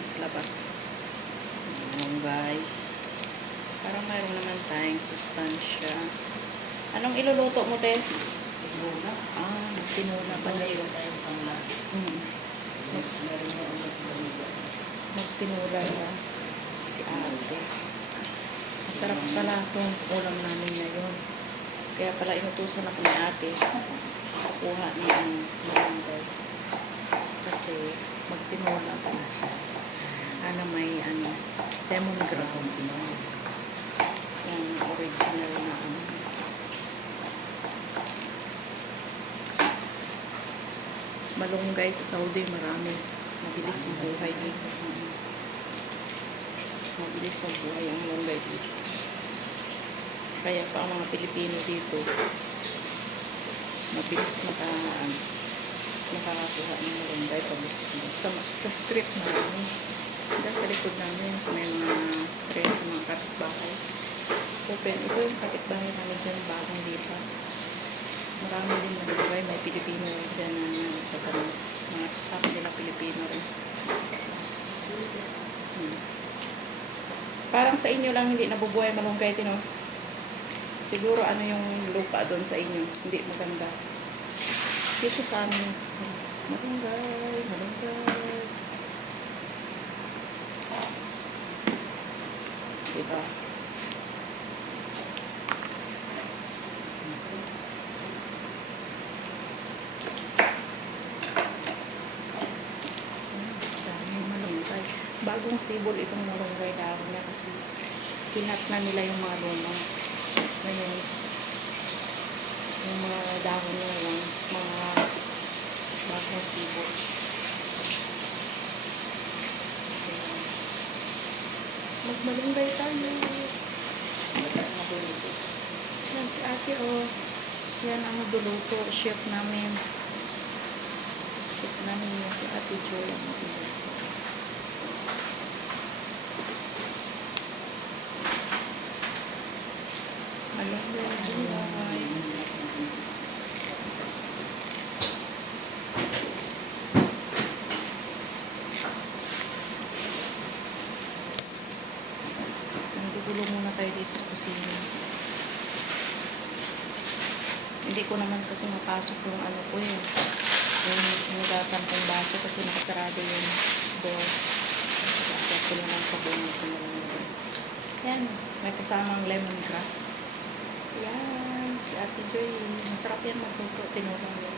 doon sa labas. Malunggay. Parang mayroon naman tayong sustansya. Anong iluluto mo, te? Tinola. Tinola pala yun. Tayong panglahat. Meron mo ulit na Magtinola na si ate. Masarap pala itong ulam namin ngayon. Kaya pala inutusan ako ni ate. Kukuha niya ang malunggay. Kasi magtinola pala siya. May lemongrass. Yung original na malunggay sa Saudi, marami. Mabilis mabuhay dito. Mabilis mabuhay ang malunggay dito. Kaya pa ang mga Pilipino dito, mabilis makakakuha ng malunggay sa street namin. Dahil sa likod namin, so may mga street sa mga kapitbahay. Open. Ito yung kapitbahay namin dyan, bagong dito. Marami din malunggay. May Pilipino dyan na nagtatanong. Mga staff nila Pilipino rin. Parang sa inyo lang hindi nabubuhay malunggay, tino. Siguro yung lupa doon sa inyo. Hindi maganda. Dito sa amin. Malunggay. Diba? Bagong sibol itong malunggay dahon niya kasi kinat na nila yung mga luma. Ngayon, yung mga dahon niya yung mga bagong sibol. Magmalunggay tayo. Yan si ate, oh. Yan ang magluluto. Chef namin. Chef namin yan si ate Joy ang magluluto. Malunggay. Nagugulong muna tayo dito sa kusina. Hindi ko naman kasi mapasok yung ko yun. Yung hinugasan kong baso kasi nakasarado yung door. Kaya ko na lang sabon ko na lang yun. Yan. May kasamang lemongrass. Yan. Si Ate Joy. Masarap yan magluto. Tinurang yun.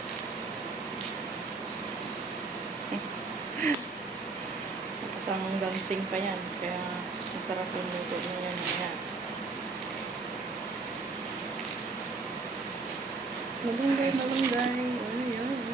Kasamang dancing pa yan. Kaya masarap yung luto niya yan. Yan. Malunggay. Ano yan?